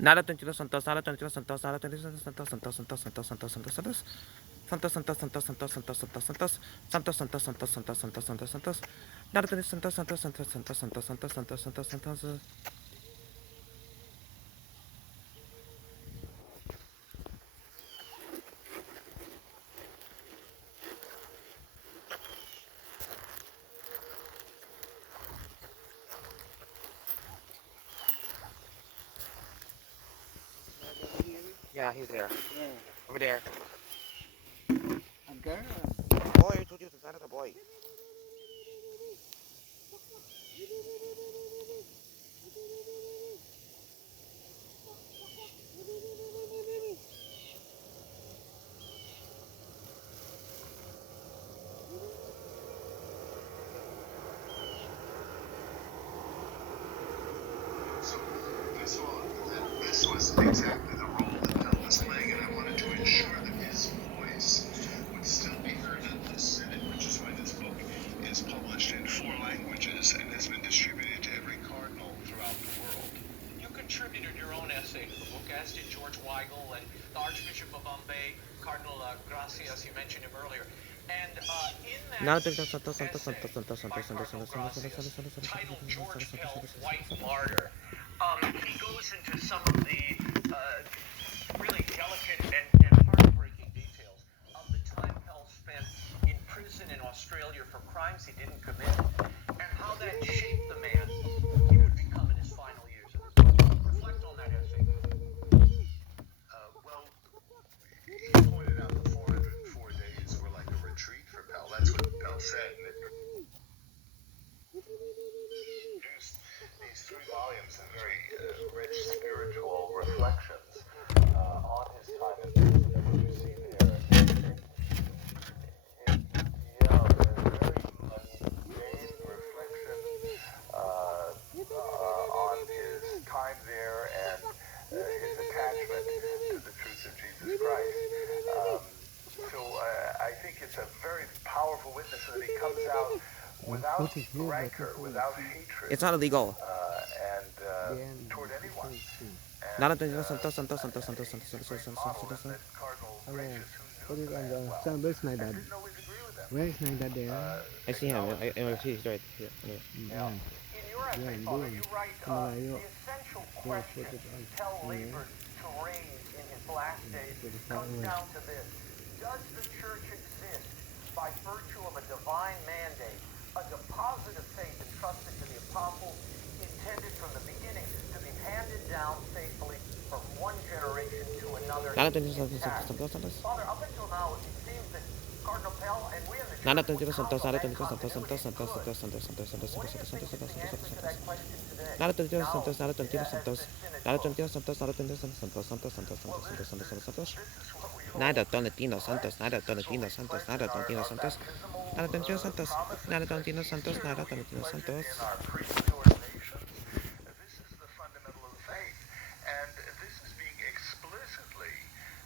Nada Tolentino Santos, Nada Tolentino Santos, Nada Tolentino Santos, Santos, Santos, Santos, Santos, Santos, Santos. Santos, Santos, Santos, Santos, Santos, Santos, Santos. Santos, Santos, Santos, Santos, Santos, Santos, Santos. Nada Tolentino Santos, Santos, Santos, Santos, Santos, Santos, Santos, Santos, Santos. Yeah, he's there. Yeah. Over there. A girl. Boy, I told you it's not a boy. So I saw that this was exactly the role that Pell was playing, and I wanted to ensure that his voice would still be heard in the Senate, which is why this book is published in 4 languages and has been distributed to every cardinal throughout the world. You contributed your own essay to the book, as did George Weigel and the Archbishop of Bombay, Cardinal Gracia, as you mentioned him earlier. And in that Nada Tolentino Santos, Santos, essay Santos, Santos, by Santos, Santos, Cardinal Santos, Santos, Santos, Gracias, Santos, Santos, titled George Santos, Pell, Santos, White Santos, Martyr, he goes into some of the really delicate and heartbreaking details of the time Pell spent in prison in Australia for crimes he didn't commit, and how that shaped the man he would become in his final years of his life. Reflect on that essay. Well, he pointed out that 404 days were like a retreat for Pell. That's what Pell said. And it produced these 3 volumes of very rich spiritual reflections on his time in prison. And what you see there, they're very mundane reflections on his time there and his attachment to the truth of Jesus Christ. So I think it's a very powerful witness that he comes out without rancor, without hatred, It's not illegal. and toward anyone. Nada And Tolentino Santos, Santos, Santos, Santos, Santos, he's a Santos, great Santos, model, Santos, and Santos. that Cardinal Oh yeah. Gracious, who What knew is the on man the well, sun? Where's my and dad? didn't always agree with him, Where's my dad there? I see him. acknowledged He's right here. Anyway. Yeah. In your essay, Yeah, Father, doing. you write Come on, you. the essential Yeah, question put it on. Pell Yeah. labored to raise in his last days Put it comes on. down to this. Does the church exist by virtue of a divine mandate, a deposit of faith entrusted to the apostles, intended from the beginning to be handed down faithfully from one generation to another Nada Tolentino Santos, intact? Santos, Santos, Santos. Father, up until now, it seems that Cardinal Pell and we in the Nada church Tolentino would Santos, counsel Nada that Tolentino Santos, continuity Santos, Santos, is good. Santos, Santos, Santos, Santos, What do Santos, you Santos, think Santos, is the Santos, answer Santos, to Santos. that question today? Nada Tolentino Now, Santos, Nada Tolentino as Santos. the synod Nada closes. Tolentino Santos, Nada Tolentino Santos, Santos, Santos, Santos, Well, Santos, Santos, Santos, Santos. this is what we hold. Nada Tolentino Santos, Pledged. Nada This is what Tolentino we Santos, pledge Nada in Tolentino our Santos. baptismal Nada Tolentino Santos, promises Nada at Tolentino Santos, Easter. Nada We Tolentino pledge it Santos. in our priestly ordinations. This is the fundamental of the faith. And this is being explicitly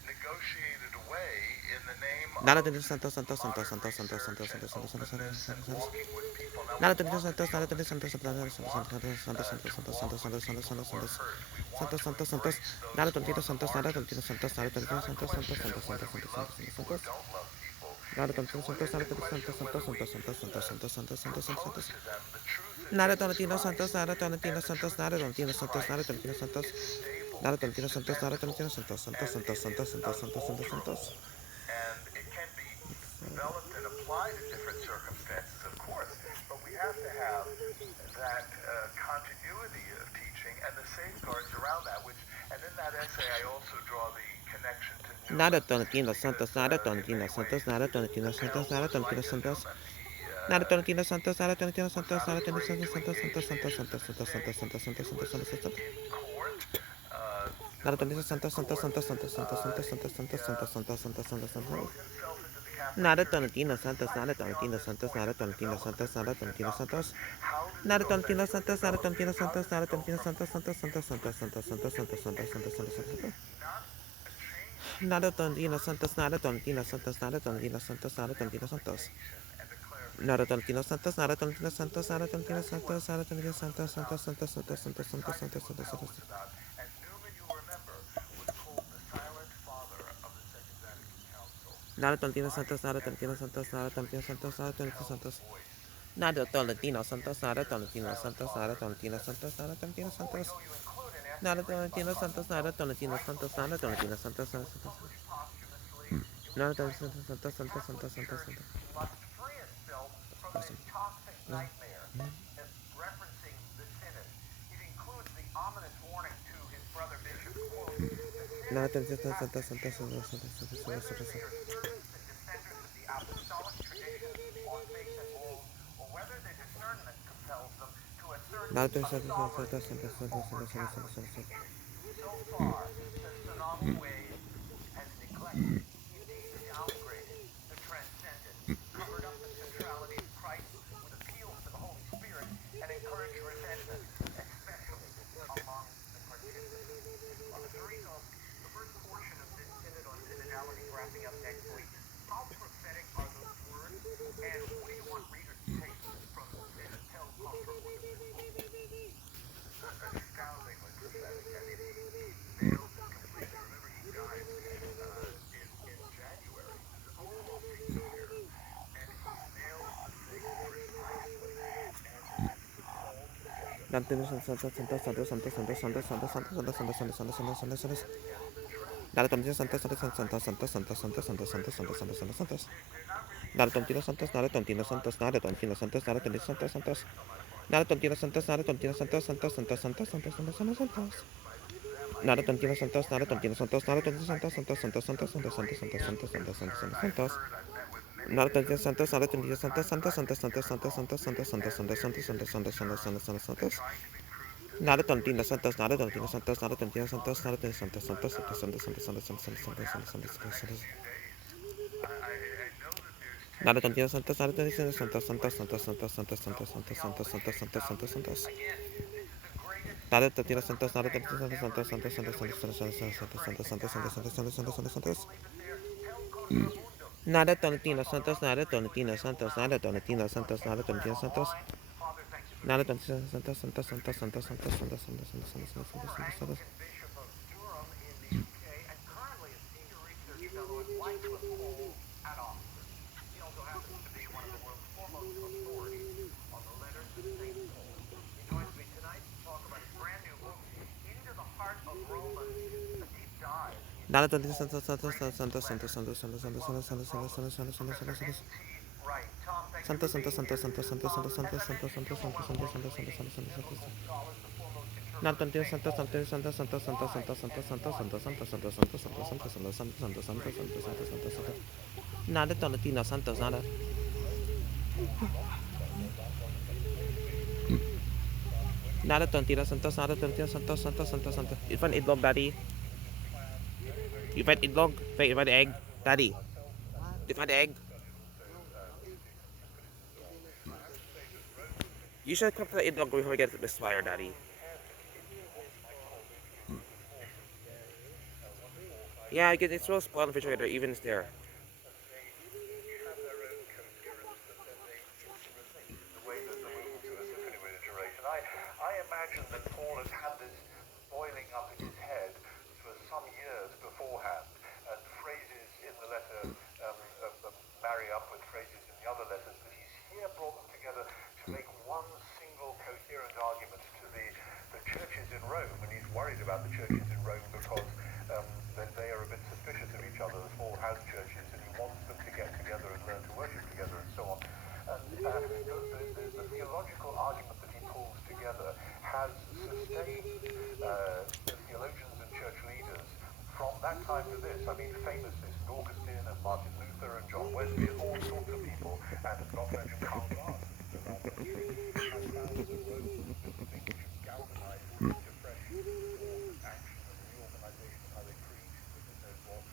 negotiated away in the name Nada of Tolentino Santos, Santos, Santos, modern Santos, Santos, Santos, research and Santos, Santos, Santos, openness Santos, and Santos, Santos. walking with people. Now, we Nada Tolentino want to Santos, be Nada open Tolentino to Santos, people. We Santos, want Santos, Santos, Santos, to Santos, walk Santos, with Santos, people Santos, who are Santos. hurt. We want Santos, to Santos, Santos, embrace those Nada who are Tolentino on the Santos, Nada margins. Tolentino Santos, Nada It's Tolentino not a Santos, Santos, question of Santos, whether Santos, we Santos, love Santos, people or Santos. don't love people. Nada It's Tolentino Santos, it's Nada a Tolentino question Santos, of Santos, whether we Santos, Santos, Santos, Santos, Santos, Santos, Santos, propose Santos. to them the truth of Nada Jesus Tolentino Santos, Christ. Nada And Tolentino the Santos, truth of Nada Tolentino Jesus Santos, Nada Christ Tolentino Santos. is stable, Nada it's Tolentino Santos, Nada dependable, Tolentino Santos, Santos, and Santos, it Santos, is Santos, Santos, Santos, Santos. unalterable. And it can be developed and applied in different circumstances, of course, but we have to have that continuity of teaching and the safeguards around that. And in that essay, I also draw the connection to Nada Newman, Tolentino because Santos, Nada in Tolentino many Santos, ways, Nada Tolentino Pell Santos, Nada was like Tolentino a Santos. Newman. Nada Tolentino Santos, Nada Tolentino Was Santos, not Nada Tolentino afraid Santos, to Santos, engage Santos, the Santos, issues of Santos, his Santos, day. Santos, Santos, He Santos, was Santos, Santos, Santos. in court. Nada Newman Tolentino was in Santos, Santos, court. Santos, Santos, Santos, Santos, He Santos, Santos, Santos, Santos, Santos, Santos, Santos. wrote himself into the Catholic Nada Church Tolentino Santos, Nada precisely on Tolentino this Santos, point Nada of the Tolentino development Santos, of Nada Christian Tolentino doctrine. Santos. How does it Nada Tolentino authentically Santos, Nada develop? Tolentino How Santos, does it Nada go Tolentino from Santos, Santos, the Santos, Santos, Santos, Santos, Santos, Santos, Santos, Santos, Santos. not a change Nada of Tolentino Santos, Nada personal Tolentino belief, Santos, Nada Tolentino Santos, but Nada an Tolentino Santos. amplification and a Nada clarification. Tolentino Santos, Nada Tolentino Santos, Nada Tolentino That's what Santos, Nada Tolentino Newman was Santos, about. Santos, Santos, Santos, That's Santos, Santos, precisely Santos, what Santos, Pell Santos. was about. And Newman, you will Nada Tolentino Santos, nada Tolentino Santos, nada Tolentino Santos, nada Tolentino Santos. Nada Tolentino Santos, nada Tolentino Santos, nada Tolentino Santos, nada Tolentino Santos. Nada Tolentino Santos, nada Tolentino Santos, nada Tolentino Santos, nada Santos. Nada Tolentino Santos, Santos, Santos, Santos, Santos. Must free itself from this toxic nightmare. Referencing the synod, it includes the ominous warning to his brother bishop, quote, the Nada synod Tolentino has Santos, to Santos, choose Santos, Santos, whether Santos, they Santos. are servants and defenders of the apostolic traditions on faith and morals, or whether their discernment compels them to assert Nada a Tolentino Santos, sovereign Santos, Santos, over Santos, Catholic Santos, Santos. teaching. So far, the synodal wave has neglected, indeed downgraded, the transcendent, covered up the centrality of Christ with appeals to the Holy Spirit, and encouraged resentment, especially among the participants. Teresa, the first portion of this synod on synodality is wrapping up next week. How prophetic are those words, and what do you want readers to take from this tel compromis of this book? Astoundingly prophetic. I mean, he nails it completely. Remember, he died in January, almost a year, and he nails the thing precisely. And this is a call to bishops Nada Tolentino Santos, Santos, Santos, Santos, Santos, Santos, Santos, Santos, Santos, Santos, Santos, Santos, Santos, Santos, Santos. against the trend. Nada Tolentino Santos, Santos, Santos, Santos, Santos, Santos, Santos, Santos, Santos, Santos, Santos, Santos. They're not really Nada that Tolentino Santos, nada Tolentino Santos, nada Tolentino Santos, nada Tolentino Santos, Santos. on my part. Nada Tolentino Santos, nada Tolentino Santos, Santos, Santos, Santos, Santos, Santos, Santos, Santos. Nada Tolentino Santos, nada Tolentino Santos, nada Tolentino Santos, Santos, Santos, Santos, Santos, Santos, Santos, Santos, Santos, Santos, Santos, Santos. Nada Tolentino Santos, nada Tolentino Santos, Santos, Santos, Santos, Santos, Santos, Santos, Santos, Santos, Santos, Santos, Santos, Santos, Santos, Santos. Nada Tolentino Santos, nada Tolentino Santos, nada Tolentino Santos, nada Tolentino Santos, Santos, Santos, Santos, Santos, Santos, Santos, Santos, Santos, Santos, Santos, Santos. Nada Tolentino Santos, nada Tolentino Santos, Santos, Santos, Santos, Santos, Santos, Santos, Santos, Santos, Santos, Santos, Santos. Again, this is the greatest Nada Tolentino Santos, nada cliffhanger Tolentino ever Santos, Santos, because you Santos, gotta wait Santos, a Santos, full Santos, year Santos, for Santos, anything to Santos, Santos, happen. Santos, Santos, Santos, So Santos, Santos. we'll leave it there. Tel contra mundum. Nada And as my Tolentino father Santos, Robert nada Frank was Tolentino able Santos, now, nada and Tolentino both Santos, nada anywhere Tolentino Santos. online. Father, thank you for Nada being Tolentino Santos, Santos, Santos, Santos, Santos, Santos, Santos, Santos, He's Santos, the Santos, former Santos, Santos. Anglican Bishop of Durham in the UK and currently a senior research fellow at Wycliffe Hall at Oxford. He also happens to be one of the world's foremost authorities on the letters of St. Paul. He joins me tonight to talk about his brand new book, Into the Heart of Romans, a deep dive Nada into Tolentino Paul's Santos, Santos, greatest Santos, Santos, letter. Santos, Santos, We Santos, welcome Santos, to Santos, Santos, Rome, Santos, Santos, Santos, Professor Santos. N.T. Wright. Tom, thank you for Santos, Santos, being Santos, here. Santos, Santos, Santos, As Santos, I Santos, mentioned, you Santos, are Santos, one of the Santos, world's Santos, Santos, leading Santos, Santos, biblical Santos. scholars, the foremost Nada interpreter of Tolentino St. Santos, Paul. Santos, Santos, Santos, Santos, Why Santos, Santos, and Santos, what Santos, Santos, makes Santos, Santos, Santos, Santos, Santos, Romans Santos, Santos, Santos, the Santos, greatest Santos, letter Santos, ever Santos. written? Nada Tolentino Santos, nada. Nada Tolentino Santos, nada Tolentino Santos, Santos, Santos, Santos. You find itlog, daddy? You find itlog? You find egg? Daddy? What? You find egg? No, no eating. Eating is perfect. You should cook the itlog before we get this fire, daddy. Yeah, it's real spoiled in the refrigerator, even it's there. The way that the movement of a symphony would iteration. I imagine that Paul has had this boiling up in his head for some years beforehand, and phrases in the letter marry up with phrases in the other letters, but he's here brought them together to make one single coherent argument to the churches in Rome, and he's worried about the churches in Rome because that they are a bit suspicious of each other. Paul has churches, and he wants them to get together and learn to worship together and so on. And the theological argument that he pulls together has sustained theologians and church leaders from that time to this. I mean, famously, St. Augustine and Martin Luther and John Wesley and all sorts of people, and not to mention Karl Barth in the last century, have found that Rome was the thing which has galvanized them into fresh forms of action and reorganization of how they preach, goodness knows what.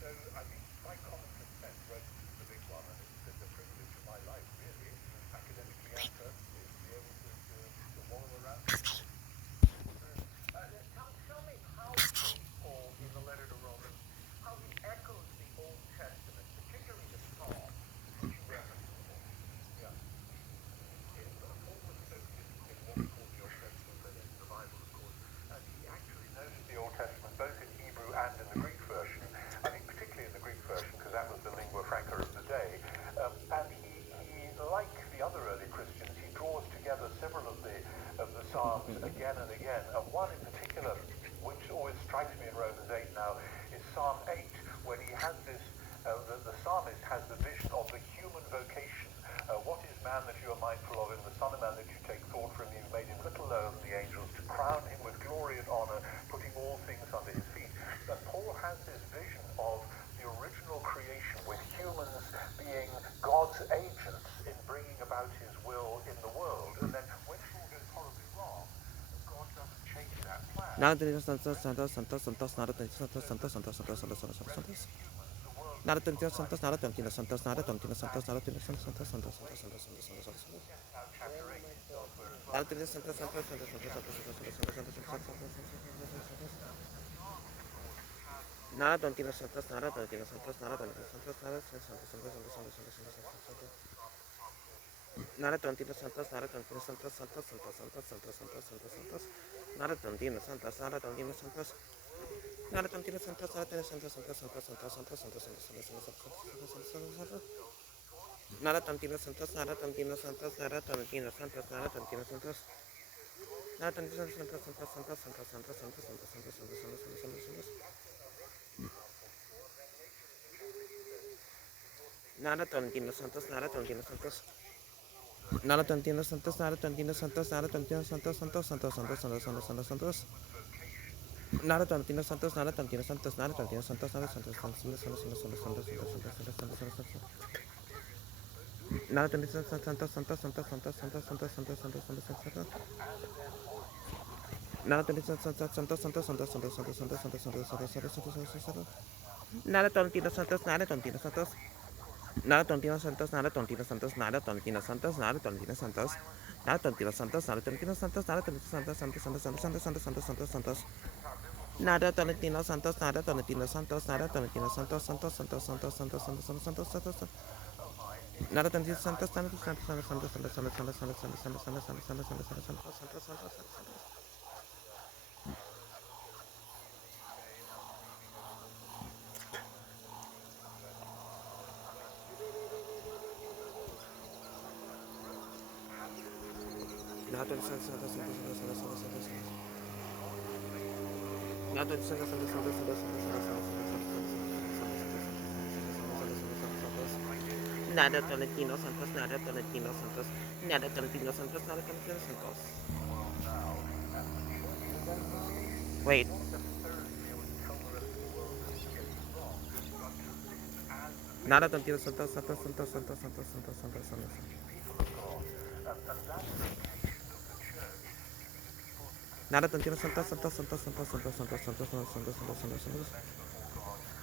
So, I mean, by common consent, Rome is the big one, and it's the privilege of my life, really, academically and personally, to be able to wallow around in it. Tell me how St. Paul, in the letter to Romans, how he echoes the Old Testament, particularly the Psalms, which you reference in the book. Yeah. man that you are mindful of, in the Son of Man that you take thought from, you made him little lower than the angels, to crown him with glory and honor, putting all things under his feet. And Paul has this vision of the original creation, with humans being God's agents in bringing about his will in the world. And then when it all goes horribly wrong, God doesn't change that plan. 나라토니노 산토스 산토스 산토스 산토스 나라토니 산토스 산토스 산토스 산토스 산토스 산토스 나라토니노 산토스 나라토니노 산토스 나라토니노 산토스 나라토니노 산토스 산토스 산토스 산토스 산토스 나라토니노 산토스 산토스 나라토니노 산토스 나라토니노 산토스 나라토니노 산토스 나라토니노 산토스 나라토니노 산토스 산토스 산토스 나라토니노 산토스 나라토니노 산토스 나라토니노 산토스 나라토니노 산토스 나라토니노 산토스 나라토니노 산토스 나라토니노 산토스 나라토니노 산토스 나라토니노 산토스 나라토니노 산토스 나라토니노 산토스 나라토니노 산토스 나라토니노 산토스 나라토니노 산토스 산토스 산토스 산토스 산토스 나라토니노 산토스 나라토니노 산토스 나라토니노 산토스 나라토니노 Nada Santos, nada Tontino Santos, nada Tontino Santos, nada Tontino Santos, nada Tontino Santos, nada Tontino Santos, nada Tontino Santos, Santos, Santos, Santos, Santos, Santos, Santos, Santos, Santos, nada Tontino Santos, nada Tontino Santos, nada Tontino Santos, Santos, Santos, Santos, Santos, Santos, Santos, Santos, Santos, nada Tontino Santos, Santos, Santos, Santos, Santos, Santos, Santos, Santos, Santos, Santos, Santos, Santos, Santos, Santos, Santos, Santos, Santos, Nada Santos, Santos, Santos, Santos, Santos, Santos, Santos, nada Santos, Santos, Santos, Santos, Santos, Nada Tolentino Santos, nada Tolentino Santos, nada Tolentino Santos, nada Tolentino Santos. Wait. Nada Tolentino Santos, Santos, Santos, Santos, Santos, Santos, Santos, Santos. Nada Tolentino Santos, Santos, Santos, Santos, Santos, Santos, Santos, Santos, Santos, Santos, Santos, Santos.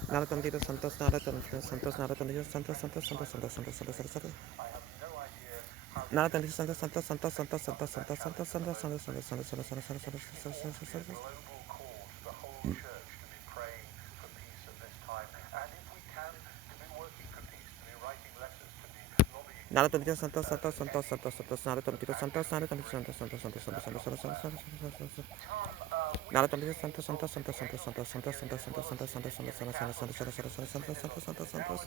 Nada Tolentino Santos, nada Tolentino Santos, nada Tolentino Santos, Santos, Santos, Santos, Santos, Santos, Santos. Nada Tolentino Santos, Santos, Santos, Santos, Santos, Santos, Santos, Santos, Santos, Santos, Santos, Santos, Santos, Santos. Nada Tolentino Santos, Santos, Santos, Santos, Santos, nada Tolentino Santos, nada Tolentino Santos, Santos, Santos, Santos, Santos, Santos, Santos, Santos. Nada Tolentino Santos, Santos, Santos, Santos, Santos, Santos, Santos, Santos, Santos, Santos, Santos, Santos, Santos, Santos, Santos, Santos, Santos, Santos.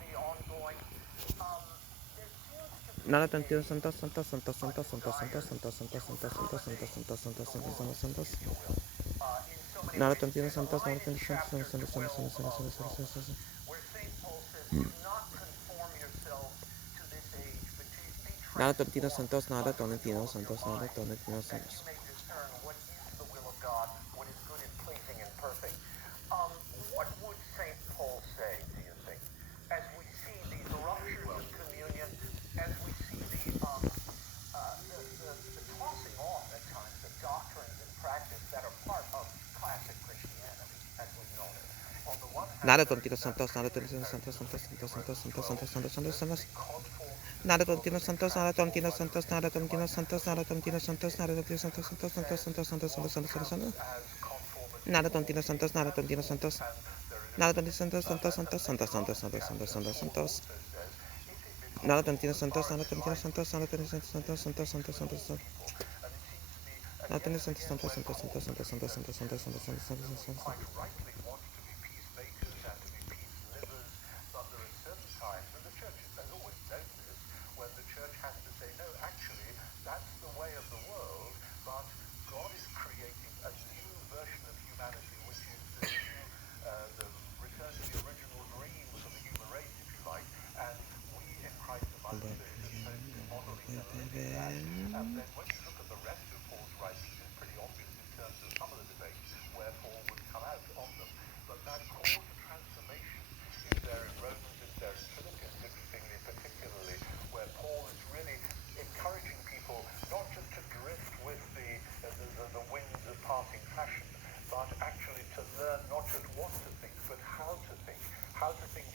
Nada Tolentino Santos, Santos, Santos, Santos, Santos, Santos, Santos, Santos, Santos, Santos, Santos, Santos, Santos, Santos, Santos, Santos. Nada Tolentino Santos, nada Tolentino Santos, Santos, Santos, Santos, Santos, Santos, Santos. Nada Tolentino Santos, nada Tolentino Santos, nada Tolentino Santos. What would St. Paul say, do you think, as we see these ruptures of communion, as we see the tossing off at times of doctrines and practice that are part of classic Christianity, as we've known it? On the one hand, Nada Tolentino Santos, nada Tolentino Santos, Santos, Santos, Santos, Santos, Santos, Santos, Santos, Santos. Nada Tolentino Santos, nada Tolentino Santos, nada Tolentino Santos, nada Tolentino Santos, nada Tolentino Santos, Santos, Santos, Santos, Santos, Santos, Santos, Santos. Nada Tolentino Santos, nada Tolentino Santos. Nada Tolentino Santos, Santos, Santos, Santos, Santos, Santos, Santos, Santos, Santos. Nada Tolentino Santos, nada Tolentino Santos, nada Tolentino Santos, Santos, Santos, Santos, Santos. Nada Tolentino Santos, Santos, Santos, Santos, Santos, Santos, Santos, Santos, Santos, Santos, Santos, Santos. And then when you look at the rest of Paul's writings, it's pretty obvious in terms of some of the debates where Paul would come out on them. But that call to transformation is there in Romans, it's there in Philippians, interestingly, particularly, where Paul is really encouraging people not just to drift with the winds of passing fashion, but actually to learn not just what to think, but how to think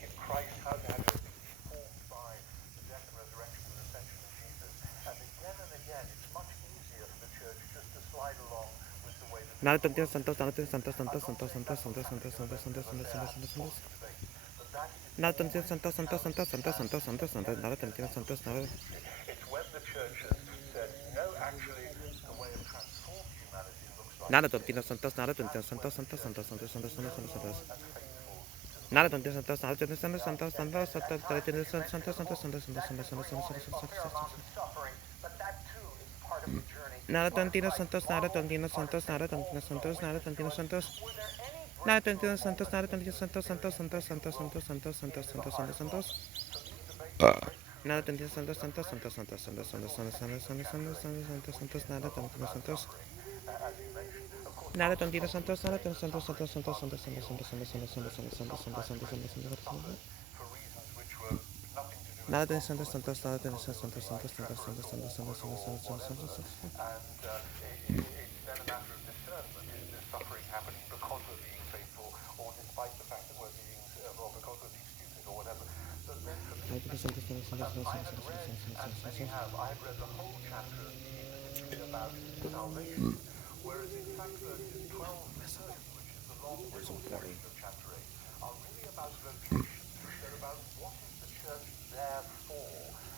in Christ, how to have your thinking formed by the death and resurrection and ascension of Jesus. And again, it's much easier for the church just to slide along with the way that Naruto Santos, Naruto Santos, Santos, Santos, Santos, Santos, Santos, Santos, Santos, Santos, Santos, Santos. Naruto Santos, Santos, Santos, Santos, Santos, Santos, Santos, Naruto Santos, Naruto. it's when the church has said, no, actually, the way of transformed humanity looks like Naruto Santos, Naruto Santos, Santos, Santos, Santos, Santos, Santos, Santos, Santos. Naruto Santos, Naruto Santos, Santos, Santos, Santos, Santos, Santos, Santos, Santos, Santos, Santos, Santos, Santos, Santos. suffering, but that too is part of the journey. Naruto Santos, Naruto Santos, Naruto Santos, Naruto Santos. Naruto Santos, Naruto Santos, Santos, Santos, Santos, Santos, Santos, Santos, Santos, Santos, Santos. Naruto Santos, Santos, Santos, Santos, Santos, Santos, Santos, Santos, Santos, Santos, Santos, Santos, Naruto Santos. Naruto Santos, Naruto Santos, Santos, Santos, Santos, Santos, Santos, Santos, Santos, Santos, Santos, Santos, Santos, Santos, Santos. For reasons which were nothing to do with Naruto Santos, Santos, Naruto Santos, Santos, Santos, Santos, Santos, Santos, Santos, Santos, Santos. and it's then a matter of discernment. Is this suffering happening because we're being faithful, or despite the fact that we're being, or because we're being stupid, or whatever? But then for me, I had read, as many have, I had read the whole chapter of being particularly about salvation, whereas in fact verses 12 to 30, which is the long middle section of chapter 8, are really about vocation. They're about what is the church there for?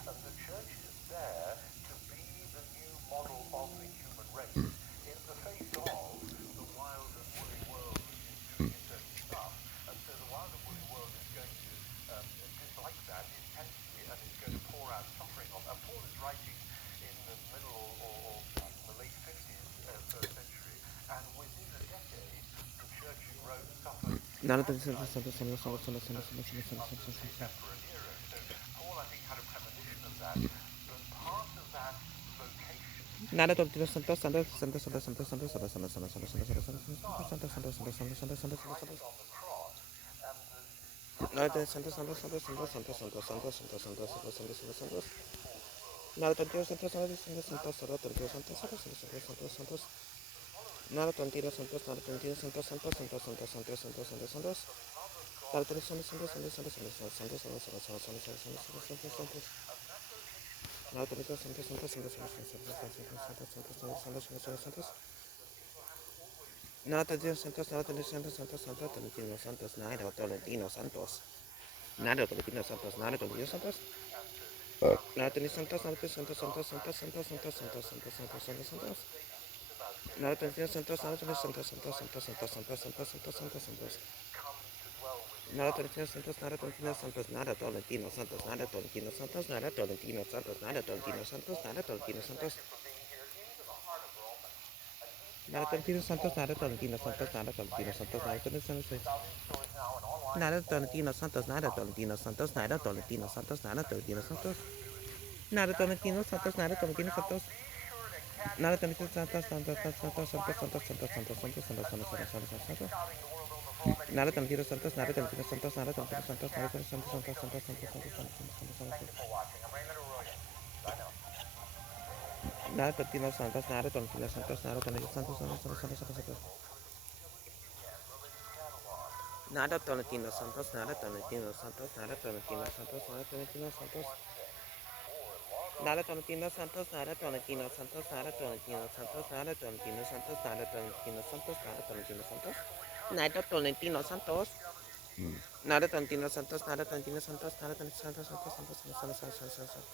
And the church is there to be the new model of the human race in the face of the wild and woolly world which is doing its own stuff. And so the wild and woolly world is going to dislike that intensely and is going to pour out suffering on. And Paul is writing in the middle or the late 50s, first century, and within a decade, the church in Rome suffered Naruto Santos, Santos, Santos, Santos, Santos, Santos, Santos, under Santos, the Santos. Emperor Nero. So Paul, I think, had a premonition of that. But part of that vocation Naruto Santos, Santos, Santos, Santos, Santos, Santos, Santos, Santos, Santos, Santos, Santos, Santos, Santos, Santos, Santos, Santos, Santos, Santos, Santos. on the cross, Naruto Santos, Santos, Santos, Santos, Santos, Santos, Santos, Santos, Santos, Santos, Santos, Santos. Naruto Santos, Santos, Santos, Santos, Naruto Santos, Santos, Santos, Santos. Naruto Santos, Naruto Santos, Santos, Santos, Santos, Santos, Santos, Santos, Santos. Naruto Santos, Santos, Santos, Santos, Santos, Santos, Santos, Santos, Santos, Santos, Santos, Santos, Santos. Naruto Santos, Santos, Santos, Santos, Santos, Santos, Santos, Santos, Santos, Santos, Santos, Santos. Naruto Santos, Naruto Santos, Santos, Santos, Tolentino Santos, Naruto Tolentino Santos. Naruto Tolentino Santos, Naruto Tolentino Santos. Naruto Santos, Naruto Santos, Santos, Santos, Santos, Santos, Santos, Santos, Santos, Santos, Santos. Naruto Santos, Naruto Santos, Santos, Santos, Santos, Santos, Santos, Santos, Santos, Santos. Naruto Santos, Naruto Santos, Naruto Tolentino Santos, Naruto Tolentino Santos, Naruto Tolentino Santos, Naruto Tolentino Santos, Naruto Tolentino Santos. Naruto Tolentino Santos, Naruto Tolentino Santos, Naruto Tolentino Santos, Naruto Tolentino Santos. Naruto Tolentino Santos, Naruto Tolentino Santos, Naruto Tolentino Santos, Naruto Tolentino Santos. Naruto Tolentino Santos, Naruto Tolentino Santos. Naruto Tolentino Santos, Santos, Santos, Santos, Santos, Santos, Santos, Santos, Santos, Santos, Santos, Santos. Naruto Tolentino Santos, Naruto Tolentino Santos, Naruto Tolentino Santos, Naruto Tolentino Santos, Santos, Santos, Santos, Santos, Santos, Santos. Naruto Tolentino Santos, Naruto Tolentino Santos, Naruto Tolentino Santos, Santos, Santos, Santos, Santos. Naruto Tolentino Santos, Naruto Tolentino Santos, Naruto Tolentino Santos, Naruto Tolentino Santos. Naruto Tolentino Santos, Naruto Tolentino Santos, Naruto Tolentino Santos, Naruto Tolentino Santos, Naruto Tolentino Santos, Naruto Tolentino Santos. Naruto Tolentino Santos. Naruto Tolentino Santos, Naruto Tolentino Santos, Naruto Tolentino Santos, Santos, Santos, Santos, Santos, Santos, Santos.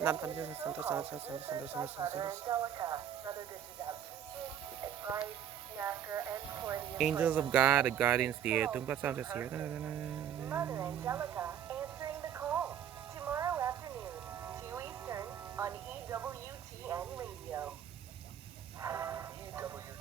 Naruto Tolentino Santos, Santos, Santos, Santos, Santos, Santos. Angels of God, the guardians dear. Don't got sound just here. Mother Angelica answering the call. Tomorrow afternoon, 2 Eastern on EWTN Radio. EWTN